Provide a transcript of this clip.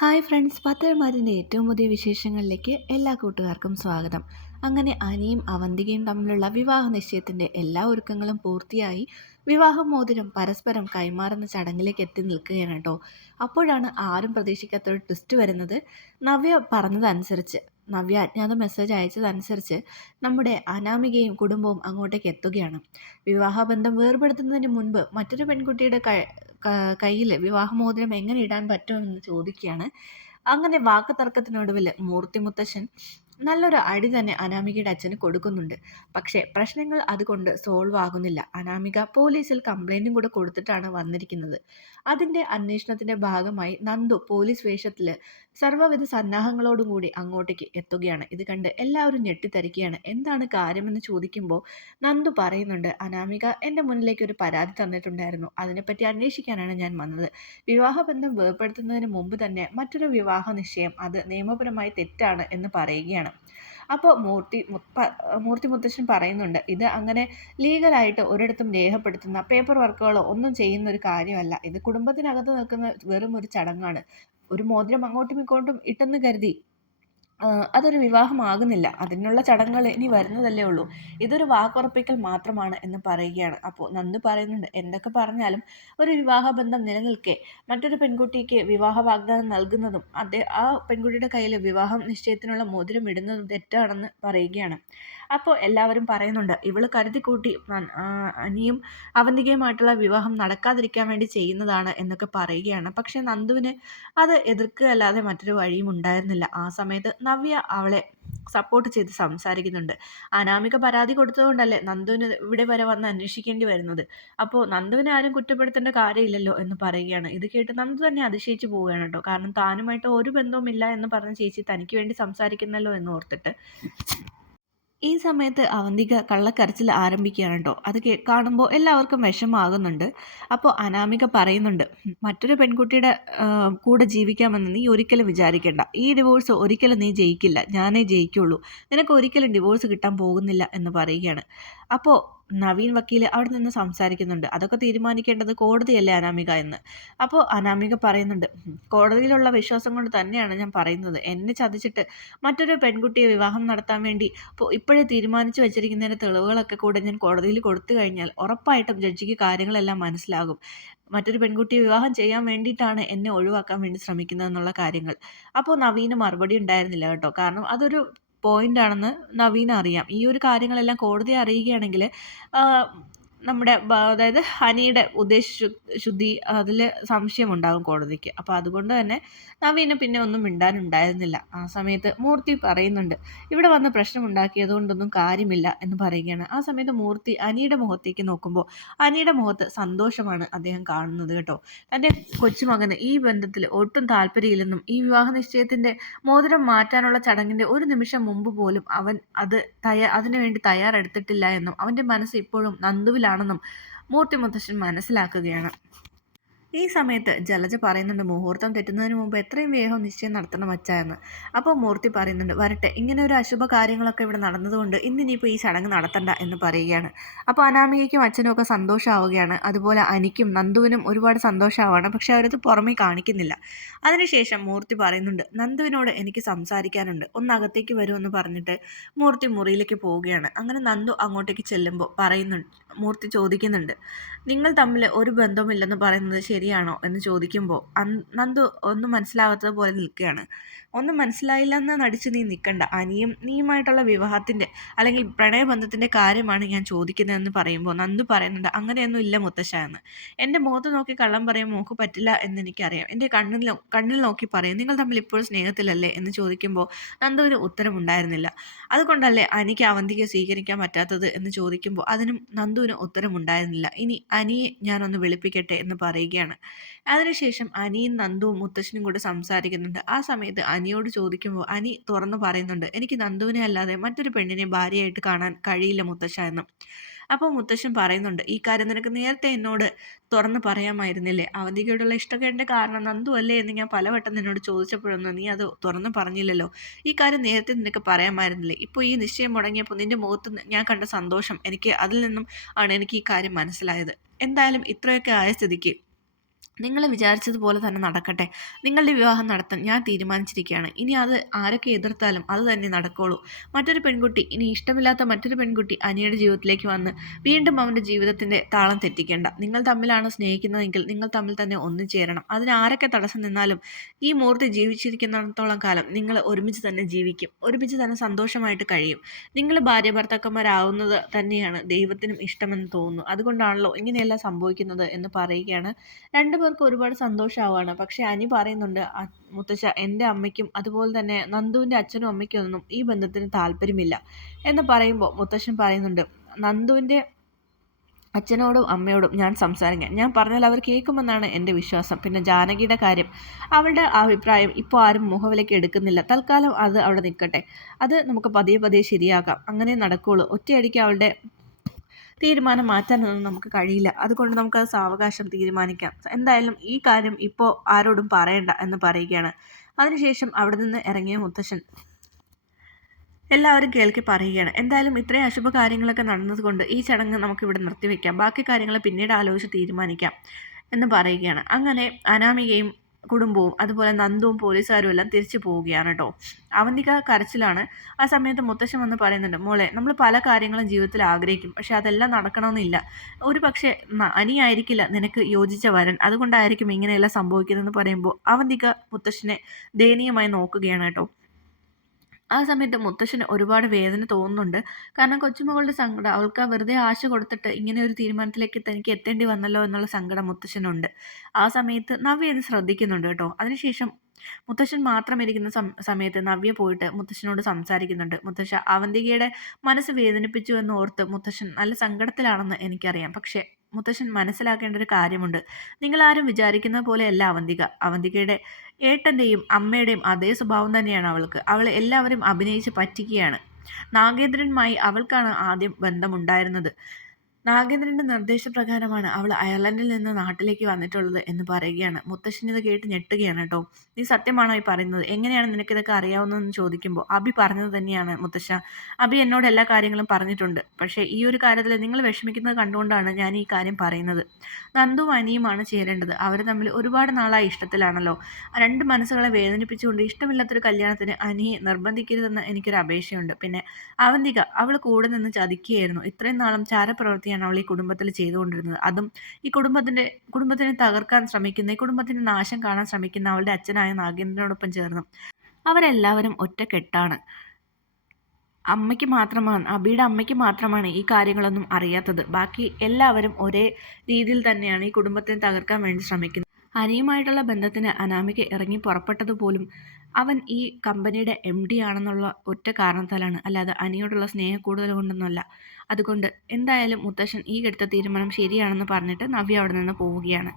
Hi friends, പത്തേഴ്മാരിൻ്റെ ഏറ്റവും പുതിയ വിശേഷങ്ങളിലേക്ക് എല്ലാ കൂട്ടുകാർക്കും സ്വാഗതം. അങ്ങനെ അനിയും അവന്തികയും തമ്മിലുള്ള വിവാഹ നിശ്ചയത്തിൻ്റെ എല്ലാ ഒരുക്കങ്ങളും പൂർത്തിയായി വിവാഹമോതിരം പരസ്പരം കൈമാറുന്ന ചടങ്ങിലേക്ക് എത്തി നിൽക്കുകയാണ് കേട്ടോ. അപ്പോഴാണ് ആരും പ്രതീക്ഷിക്കാത്തൊരു ട്വിസ്റ്റ് വരുന്നത്. നവ്യ പറഞ്ഞതനുസരിച്ച്, നവ്യ അജ്ഞാത മെസ്സേജ് അയച്ചതനുസരിച്ച് നമ്മുടെ അനാമികയും കുടുംബവും അങ്ങോട്ടേക്ക് എത്തുകയാണ്. വിവാഹബന്ധം വേർപെടുത്തുന്നതിന് മുൻപ് മറ്റൊരു പെൺകുട്ടിയുടെ കയ്യിൽ വിവാഹമോതിരം എങ്ങനെ ഇടാൻ പറ്റുമെന്ന് ചോദിക്കുകയാണ്. അങ്ങനെ വാക്ക് തർക്കത്തിനൊടുവിൽ മൂർത്തി മുത്തശ്ശൻ നല്ലൊരു അടി തന്നെ അനാമികയുടെ അച്ഛന് കൊടുക്കുന്നുണ്ട്. പക്ഷേ പ്രശ്നങ്ങൾ അതുകൊണ്ട് സോൾവ് ആകുന്നില്ല. അനാമിക പോലീസിൽ കംപ്ലൈൻറ്റും കൂടെ കൊടുത്തിട്ടാണ് വന്നിരിക്കുന്നത്. അതിൻ്റെ അന്വേഷണത്തിൻ്റെ ഭാഗമായി നന്ദു പോലീസ് വേഷത്തിൽ സർവ്വവിധ സന്നാഹങ്ങളോടും കൂടി അങ്ങോട്ടേക്ക് എത്തുകയാണ്. ഇത് കണ്ട് എല്ലാവരും ഞെട്ടിത്തരിക്കുകയാണ്. എന്താണ് കാര്യമെന്ന് ചോദിക്കുമ്പോൾ നന്ദു പറയുന്നുണ്ട്, അനാമിക എൻ്റെ മുന്നിലേക്ക് ഒരു പരാതി തന്നിട്ടുണ്ടായിരുന്നു. അതിനെപ്പറ്റി അന്വേഷിക്കാനാണ് ഞാൻ വന്നത്. വിവാഹബന്ധം വേർപെടുത്തുന്നതിന് മുമ്പ് തന്നെ മറ്റൊരു വിവാഹ നിശ്ചയം അത് നിയമപരമായി തെറ്റാണ് എന്ന് പറയുകയാണ്. അപ്പോൾ മൂർത്തി മുത്തശ്ശൻ പറയുന്നുണ്ട്, ഇത് അങ്ങനെ ലീഗലായിട്ട് ഒരിടത്തും രേഖപ്പെടുത്തുന്ന പേപ്പർ വർക്കുകളോ ഒന്നും ചെയ്യുന്ന ഒരു കാര്യമല്ല. ഇത് കുടുംബത്തിനകത്ത് നിൽക്കുന്ന വെറും ഒരു ചടങ്ങാണ്. ഒരു മോതിരം അങ്ങോട്ടും ഇങ്ങോട്ടും ഇട്ടെന്ന് കരുതി അതൊരു വിവാഹമാകുന്നില്ല. അതിനുള്ള ചടങ്ങുകൾ ഇനി വരുന്നതല്ലേ ഉള്ളൂ. ഇതൊരു വാക്കുറപ്പിക്കൽ മാത്രമാണ് എന്ന് പറയുകയാണ്. അപ്പോൾ നന്ദു പറയുന്നുണ്ട്, എന്തൊക്കെ പറഞ്ഞാലും ഒരു വിവാഹബന്ധം നിലനിൽക്കെ മറ്റൊരു പെൺകുട്ടിക്ക് വിവാഹ വാഗ്ദാനം നൽകുന്നതും ആ പെൺകുട്ടിയുടെ കയ്യിൽ വിവാഹം നിശ്ചയത്തിനുള്ള മോതിരം ഇടുന്നതും തെറ്റാണെന്ന് പറയുകയാണ്. അപ്പോൾ എല്ലാവരും പറയുന്നുണ്ട്, ഇവള് കരുതിക്കൂട്ടി അനിയും അവന്തികയുമായിട്ടുള്ള വിവാഹം നടക്കാതിരിക്കാൻ വേണ്ടി ചെയ്യുന്നതാണ് എന്നൊക്കെ പറയുകയാണ്. പക്ഷേ നന്ദുവിന് അത് എതിർക്കുകയല്ലാതെ മറ്റൊരു വഴിയും ഉണ്ടായിരുന്നില്ല. ആ സമയത്ത് നവ്യ അവളെ സപ്പോർട്ട് ചെയ്ത് സംസാരിക്കുന്നുണ്ട്. അനാമിക പരാതി കൊടുത്തതുകൊണ്ടല്ലേ നന്ദുവിന് ഇവിടെ വരെ വന്ന് അന്വേഷിക്കേണ്ടി വരുന്നത്. അപ്പോൾ നന്ദുവിനെ ആരും കുറ്റപ്പെടുത്തേണ്ട കാര്യമില്ലല്ലോ എന്ന് പറയുകയാണ്. ഇത് കേട്ട് നന്ദു തന്നെ അതിശയിച്ചു പോവുകയാണ് കേട്ടോ. കാരണം താനുമായിട്ട് ഒരു ബന്ധവുമില്ല എന്ന് പറഞ്ഞ ചേച്ചി തനിക്ക് വേണ്ടി സംസാരിക്കുന്നല്ലോ എന്ന് ഓർത്തിട്ട്. ഈ സമയത്ത് അവന്തിക കള്ളക്കരച്ചിൽ ആരംഭിക്കുകയാണ് കേട്ടോ. അത് കാണുമ്പോൾ എല്ലാവർക്കും വിഷമാകുന്നുണ്ട്. അപ്പോൾ അനാമിക പറയുന്നുണ്ട്, മറ്റൊരു പെൺകുട്ടിയുടെ കൂടെ ജീവിക്കാമെന്ന് നീ ഒരിക്കലും വിചാരിക്കേണ്ട. ഈ ഡിവോഴ്സ് ഒരിക്കലും നീ ജയിക്കില്ല, ഞാനേ ജയിക്കുള്ളൂ. നിനക്ക് ഒരിക്കലും ഡിവോഴ്സ് കിട്ടാൻ പോകുന്നില്ല എന്ന് പറയുകയാണ്. അപ്പോൾ നവീൻ വക്കീൽ അവിടെ നിന്ന് സംസാരിക്കുന്നുണ്ട്, അതൊക്കെ തീരുമാനിക്കേണ്ടത് കോടതിയല്ലേ അനാമിക എന്ന്. അപ്പോൾ അനാമിക പറയുന്നുണ്ട്, കോടതിയിലുള്ള വിശ്വാസം കൊണ്ട് തന്നെയാണ് ഞാൻ പറയുന്നത്. എന്നെ ചതിച്ചിട്ട് മറ്റൊരു പെൺകുട്ടിയെ വിവാഹം നടത്താൻ വേണ്ടി ഇപ്പോഴേ തീരുമാനിച്ചു വെച്ചിരിക്കുന്നതിൻ്റെ തെളിവുകളൊക്കെ കൂടെ ഞാൻ കോടതിയിൽ കൊടുത്തു കഴിഞ്ഞാൽ ഉറപ്പായിട്ടും ജഡ്ജിക്ക് കാര്യങ്ങളെല്ലാം മനസ്സിലാകും. മറ്റൊരു പെൺകുട്ടിയെ വിവാഹം ചെയ്യാൻ വേണ്ടിയിട്ടാണ് എന്നെ ഒഴിവാക്കാൻ വേണ്ടി ശ്രമിക്കുന്നതെന്നുള്ള കാര്യങ്ങൾ. അപ്പോൾ നവീന് മറുപടി ഉണ്ടായിരുന്നില്ല കേട്ടോ. കാരണം അതൊരു പോയിൻ്റാണെന്ന് നവീന് അറിയാം. ഈ ഒരു കാര്യങ്ങളെല്ലാം കോടതിയെ അറിയുകയാണെങ്കിൽ നമ്മുടെ അതായത് ഹനിയുടെ ശുദ്ധി അതിൽ സംശയമുണ്ടാകും കോടതിക്ക്. അപ്പോൾ അതുകൊണ്ട് തന്നെ നവീന് പിന്നെ ഒന്നും മിണ്ടാനുണ്ടായിരുന്നില്ല. ആ സമയത്ത് മൂർത്തി പറയുന്നുണ്ട്, ഇവിടെ വന്ന് പ്രശ്നമുണ്ടാക്കിയത് കൊണ്ടൊന്നും കാര്യമില്ല എന്ന് പറയുകയാണ്. ആ സമയത്ത് മൂർത്തി അനിയുടെ മുഖത്തേക്ക് നോക്കുമ്പോൾ അനിയുടെ മുഖത്ത് സന്തോഷമാണ് അദ്ദേഹം കാണുന്നത് കേട്ടോ. തൻ്റെ കൊച്ചുമകന് ഈ ബന്ധത്തിൽ ഒട്ടും താല്പര്യമില്ലെന്നും ഈ വിവാഹ നിശ്ചയത്തിൻ്റെ മോതിരം മാറ്റാനുള്ള ചടങ്ങിൻ്റെ ഒരു നിമിഷം മുമ്പ് പോലും അവൻ അതിനുവേണ്ടി തയ്യാറെടുത്തിട്ടില്ല എന്നും അവൻ്റെ മനസ്സ് ഇപ്പോഴും നന്ദുവിലാണെന്നും മൂർത്തി മുത്തശ്ശൻ മനസ്സിലാക്കുകയാണ്. ഈ സമയത്ത് ജലജ പറയുന്നുണ്ട്, മുഹൂർത്തം തെറ്റുന്നതിന് മുമ്പ് എത്രയും വേഗം നിശ്ചയം നടത്തണം അച്ഛാ എന്ന്. അപ്പോൾ മൂർത്തി പറയുന്നുണ്ട്, വരട്ടെ, ഇങ്ങനെ ഒരു അശുഭ കാര്യങ്ങളൊക്കെ ഇവിടെ നടന്നതുകൊണ്ട് ഇന്നിനിപ്പോൾ ഈ ചടങ്ങ് നടത്തണ്ട എന്ന് പറയുകയാണ്. അപ്പോൾ അനാമികയ്ക്കും അച്ഛനും ഒക്കെ സന്തോഷമാവുകയാണ്. അതുപോലെ അനിക്കും നന്ദുവിനും ഒരുപാട് സന്തോഷമാവാണ്. പക്ഷെ അവരത് പുറമേ കാണിക്കുന്നില്ല. അതിനുശേഷം മൂർത്തി പറയുന്നുണ്ട്, നന്ദുവിനോട് എനിക്ക് സംസാരിക്കാനുണ്ട്, ഒന്ന് അകത്തേക്ക് വരുമെന്ന് പറഞ്ഞിട്ട് മൂർത്തി മുറിയിലേക്ക് പോവുകയാണ്. അങ്ങനെ നന്ദു അങ്ങോട്ടേക്ക് ചെല്ലുമ്പോൾ മൂർത്തി ചോദിക്കുന്നുണ്ട്, നിങ്ങൾ തമ്മിൽ ഒരു ബന്ധവുമില്ലെന്ന് പറയുന്നത് ശരിയാണോ എന്ന് ചോദിക്കുമ്പോൾ നന്ദു ഒന്നും മനസ്സിലാവാത്തത് പോലെ നിൽക്കുകയാണ്. ഒന്നും മനസ്സിലായില്ലെന്ന് നടിച്ച് നീ നിൽക്കണ്ട, നീയുമായിട്ടുള്ള വിവാഹത്തിൻ്റെ അല്ലെങ്കിൽ പ്രണയബന്ധത്തിൻ്റെ കാര്യമാണ് ഞാൻ ചോദിക്കുന്നതെന്ന് പറയുമ്പോൾ നന്ദു പറയുന്നുണ്ട്, അങ്ങനെയൊന്നും ഇല്ല മുത്തശ്ശ എന്ന്. എൻ്റെ മുഖത്ത് നോക്കി കള്ളം പറയാൻ മോക്ക് പറ്റില്ല എന്നെനിക്കറിയാം. എൻ്റെ കണ്ണിൽ നോക്കി പറയും, നിങ്ങൾ തമ്മിൽ ഇപ്പോഴും സ്നേഹത്തിലല്ലേ എന്ന് ചോദിക്കുമ്പോൾ നന്ദുവിന് ഉത്തരമുണ്ടായിരുന്നില്ല. അതുകൊണ്ടല്ലേ അനിക്ക് അവന്തികയെ സ്വീകരിക്കാൻ പറ്റാത്തത് എന്ന് ചോദിക്കുമ്പോൾ അതിനും നന്ദുവിന് ഉത്തരമുണ്ടായിരുന്നില്ല. ഇനി അനിയെ ഞാനൊന്ന് വിളിപ്പിക്കട്ടെ എന്ന് പറയുകയാണ്. അതിനുശേഷം അനിയും നന്ദുവും മുത്തശ്ശനും കൂടെ സംസാരിക്കുന്നുണ്ട്. ആ സമയത്ത് അനിയോട് ചോദിക്കുമ്പോൾ അനി തുറന്നു പറയുന്നുണ്ട്, എനിക്ക് നന്ദുവിനെ അല്ലാതെ മറ്റൊരു പെണ്ണിനെ ഭാര്യയായിട്ട് കാണാൻ കഴിയില്ല മുത്തശ്ശ എന്നും. അപ്പോൾ മുത്തശ്ശൻ പറയുന്നുണ്ട്, ഈ കാര്യം നിനക്ക് നേരത്തെ എന്നോട് തുറന്ന് പറയാമായിരുന്നില്ലേ? അവന്തികയോടുള്ള ഇഷ്ടക്കേടിൻ്റെ കാരണം നന്ദു അല്ലേ എന്ന് ഞാൻ പലവട്ടം നിന്നോട് ചോദിച്ചപ്പോഴൊന്നും നീ അത് തുറന്ന് പറഞ്ഞില്ലല്ലോ. ഈ കാര്യം നേരത്തെ നിനക്ക് പറയാമായിരുന്നില്ലേ? ഇപ്പോൾ ഈ നിശ്ചയം മുടങ്ങിയപ്പോൾ നിൻ്റെ മുഖത്ത് ഞാൻ കണ്ട സന്തോഷം അതിൽ നിന്നും ആണ് എനിക്ക് ഈ കാര്യം മനസ്സിലായത്. എന്തായാലും ഇത്രയൊക്കെ ആയ സ്ഥിതിക്ക് നിങ്ങൾ വിചാരിച്ചതുപോലെ തന്നെ നടക്കട്ടെ. നിങ്ങളുടെ വിവാഹം നടത്താൻ ഞാൻ തീരുമാനിച്ചിരിക്കുകയാണ്. ഇനി അത് ആരൊക്കെ എതിർത്താലും അത് തന്നെ നടക്കുള്ളൂ. മറ്റൊരു പെൺകുട്ടി, ഇനി ഇഷ്ടമില്ലാത്ത മറ്റൊരു പെൺകുട്ടി അനിയുടെ ജീവിതത്തിലേക്ക് വന്ന് വീണ്ടും അവൻ്റെ ജീവിതത്തിൻ്റെ താളം തെറ്റിക്കേണ്ട. നിങ്ങൾ തമ്മിലാണ് സ്നേഹിക്കുന്നതെങ്കിൽ നിങ്ങൾ തമ്മിൽ തന്നെ ഒന്നുചേരണം. അതിന് ആരൊക്കെ തടസ്സം നിന്നാലും ഈ മൂർത്തി ജീവിച്ചിരിക്കുന്നിടത്തോളം കാലം നിങ്ങൾ ഒരുമിച്ച് തന്നെ ജീവിക്കും. ഒരുമിച്ച് തന്നെ സന്തോഷമായിട്ട് കഴിയും. നിങ്ങൾ ഭാര്യ ഭർത്താക്കന്മാരാവുന്നത് തന്നെയാണ് ദൈവത്തിനും ഇഷ്ടമെന്ന് തോന്നുന്നു. അതുകൊണ്ടാണല്ലോ ഇങ്ങനെയെല്ലാം സംഭവിക്കുന്നത് എന്ന് പറയുകയാണ്. രണ്ടുപേർക്കും ഒരുപാട് സന്തോഷമാവാണ്. പക്ഷേ അനി പറയുന്നുണ്ട്, മുത്തശ്ശ, എൻ്റെ അമ്മയ്ക്കും അതുപോലെ തന്നെ നന്ദുവിൻ്റെ അച്ഛനും അമ്മയ്ക്കും ഒന്നും ഈ ബന്ധത്തിന് താല്പര്യമില്ല എന്ന് പറയുമ്പോൾ മുത്തശ്ശൻ പറയുന്നുണ്ട്, നന്ദുവിൻ്റെ അച്ഛനോടും അമ്മയോടും ഞാൻ സംസാരിക്കാം. ഞാൻ പറഞ്ഞാൽ അവർ കേൾക്കുമെന്നാണ് എൻ്റെ വിശ്വാസം. പിന്നെ ജാനകിയുടെ കാര്യം, അവളുടെ അഭിപ്രായം ഇപ്പോൾ ആരും മുഖവിലേക്ക് എടുക്കുന്നില്ല. തൽക്കാലം അത് അവിടെ നിൽക്കട്ടെ. അത് നമുക്ക് പതിയെ പതിയെ ശരിയാക്കാം. അങ്ങനെ നടക്കുകയുള്ളൂ. ഒറ്റയടിക്ക് അവളുടെ തീരുമാനം മാറ്റാനൊന്നും നമുക്ക് കഴിയില്ല. അതുകൊണ്ട് നമുക്കത് സാവകാശം തീരുമാനിക്കാം. എന്തായാലും ഈ കാര്യം ഇപ്പോൾ ആരോടും പറയണ്ട എന്ന് പറയുകയാണ്. അതിനുശേഷം അവിടെ നിന്ന് ഇറങ്ങിയ മുത്തശ്ശൻ എല്ലാവരും കേൾക്കി പറയുകയാണ്, എന്തായാലും ഇത്രയും അശുഭ കാര്യങ്ങളൊക്കെ നടന്നതുകൊണ്ട് ഈ ചടങ്ങ് നമുക്കിവിടെ നിർത്തിവെക്കാം. ബാക്കി കാര്യങ്ങൾ പിന്നീട് ആലോചിച്ച് തീരുമാനിക്കാം എന്ന് പറയുകയാണ്. അങ്ങനെ അനാമികയും കുടുംബവും അതുപോലെ നന്ദുവും പോലീസുകാരും എല്ലാം തിരിച്ചു പോവുകയാണ് കേട്ടോ. അവന്തിക കരച്ചിലാണ്. ആ സമയത്ത് മുത്തശ്ശൻ വന്ന് പറയുന്നുണ്ട്, മോളെ, നമ്മൾ പല കാര്യങ്ങളും ജീവിതത്തിൽ ആഗ്രഹിക്കും, പക്ഷെ അതെല്ലാം നടക്കണമെന്നില്ല. ഒരു പക്ഷേ അനിയായിരിക്കില്ല നിനക്ക് യോജിച്ച വരൻ, അതുകൊണ്ടായിരിക്കും ഇങ്ങനെയെല്ലാം സംഭവിക്കുന്നതെന്ന് പറയുമ്പോൾ അവന്തിക മുത്തശ്ശനെ ദയനീയമായി നോക്കുകയാണ് കേട്ടോ. ആ സമയത്ത് മുത്തശ്ശന് ഒരുപാട് വേദന തോന്നുന്നുണ്ട്. കാരണം കൊച്ചുമകളുടെ സങ്കടം, അവൾക്ക് വെറുതെ ആശ കൊടുത്തിട്ട് ഇങ്ങനെ ഒരു തീരുമാനത്തിലേക്ക് തനിക്ക് എത്തേണ്ടി വന്നല്ലോ എന്നുള്ള സങ്കടം മുത്തശ്ശനുണ്ട്. ആ സമയത്ത് നവ്യ ഇത് ശ്രദ്ധിക്കുന്നുണ്ട് കേട്ടോ. അതിനുശേഷം മുത്തശ്ശൻ മാത്രം ഇരിക്കുന്ന സമയത്ത് നവ്യ പോയിട്ട് മുത്തശ്ശനോട് സംസാരിക്കുന്നുണ്ട്. മുത്തശ്ശ, അവന്തികയുടെ മനസ്സ് വേദനിപ്പിച്ചു എന്ന് ഓർത്ത് മുത്തശ്ശൻ നല്ല സങ്കടത്തിലാണെന്ന് എനിക്കറിയാം. പക്ഷേ മുത്തശ്ശൻ മനസ്സിലാക്കേണ്ട ഒരു കാര്യമുണ്ട്. നിങ്ങളാരും വിചാരിക്കുന്ന പോലെയല്ല അവന്തിക. അവന്തികയുടെ ഏട്ടൻ്റെയും അമ്മയുടെയും അതേ സ്വഭാവം തന്നെയാണ് അവൾക്ക്. അവളെ എല്ലാവരും അഭിനയിച്ച് പറ്റിക്കുകയാണ്. നാഗേന്ദ്രനുമായി അവൾക്കാണ് ആദ്യം ബന്ധമുണ്ടായിരുന്നത്. നാഗേന്ദ്രൻ്റെ നിർദ്ദേശപ്രകാരമാണ് അവൾ അയർലൻഡിൽ നിന്ന് നാട്ടിലേക്ക് വന്നിട്ടുള്ളത് എന്ന് പറയുകയാണ്. മുത്തശ്ശൻ ഇത് കേട്ട് ഞെട്ടുകയാണ് കേട്ടോ. നീ സത്യമാണോ ഈ പറയുന്നത്? എങ്ങനെയാണ് നിനക്കിതൊക്കെ അറിയാവുന്നതെന്ന് ചോദിക്കുമ്പോൾ അബി പറഞ്ഞത് തന്നെയാണ് മുത്തശ്ശ. അബി എന്നോട് എല്ലാ കാര്യങ്ങളും പറഞ്ഞിട്ടുണ്ട്. പക്ഷേ ഈ ഒരു കാര്യത്തിൽ നിങ്ങൾ വിഷമിക്കുന്നത് കണ്ടുകൊണ്ടാണ് ഞാൻ ഈ കാര്യം പറയുന്നത്. നന്ദുവും അനിയുമാണ് ചേരേണ്ടത്. അവർ തമ്മിൽ ഒരുപാട് നാളായി ഇഷ്ടത്തിലാണല്ലോ. രണ്ട് മനസ്സുകളെ വേദനിപ്പിച്ചുകൊണ്ട് ഇഷ്ടമില്ലാത്തൊരു കല്യാണത്തിന് അനിയെ നിർബന്ധിക്കരുതെന്ന് എനിക്കൊരു അപേക്ഷയുണ്ട്. പിന്നെ അവന്തിക, അവൾ കൂടെ നിന്ന് ചതിക്കുകയായിരുന്നു. ഇത്രയും നാളും ചാരപ്രവൃത്തിയാണ് അവൾ ഈ കുടുംബത്തിൽ ചെയ്തുകൊണ്ടിരുന്നത്. അതും ഈ കുടുംബത്തിനെ തകർക്കാൻ ശ്രമിക്കുന്ന, ഈ കുടുംബത്തിൻ്റെ നാശം കാണാൻ ശ്രമിക്കുന്ന അവളുടെ അച്ഛനായ നാഗേന്ദ്രനോടൊപ്പം ചേർന്നു. അവരെല്ലാവരും ഒറ്റക്കെട്ടാണ്. അബിയുടെ അമ്മയ്ക്ക് മാത്രമാണ് ഈ കാര്യങ്ങളൊന്നും അറിയാത്തത്. ബാക്കി എല്ലാവരും ഒരേ രീതിയിൽ തന്നെയാണ് ഈ കുടുംബത്തിനെ തകർക്കാൻ വേണ്ടി ശ്രമിക്കുന്നത്. അനിയുമായിട്ടുള്ള ബന്ധത്തിന് അനാമിക ഇറങ്ങി പുറപ്പെട്ടത് പോലും അവൻ ഈ കമ്പനിയുടെ MD ആണെന്നുള്ള ഒറ്റ കാരണത്താലാണ്. അല്ലാതെ അനിയോടുള്ള സ്നേഹം കൂടുതൽ കൊണ്ടൊന്നുമല്ല. അതുകൊണ്ട് എന്തായാലും മുത്തശ്ശൻ ഈ എടുത്ത തീരുമാനം ശരിയാണെന്ന് പറഞ്ഞിട്ട് നവ്യ അവിടെ നിന്ന് പോവുകയാണ്.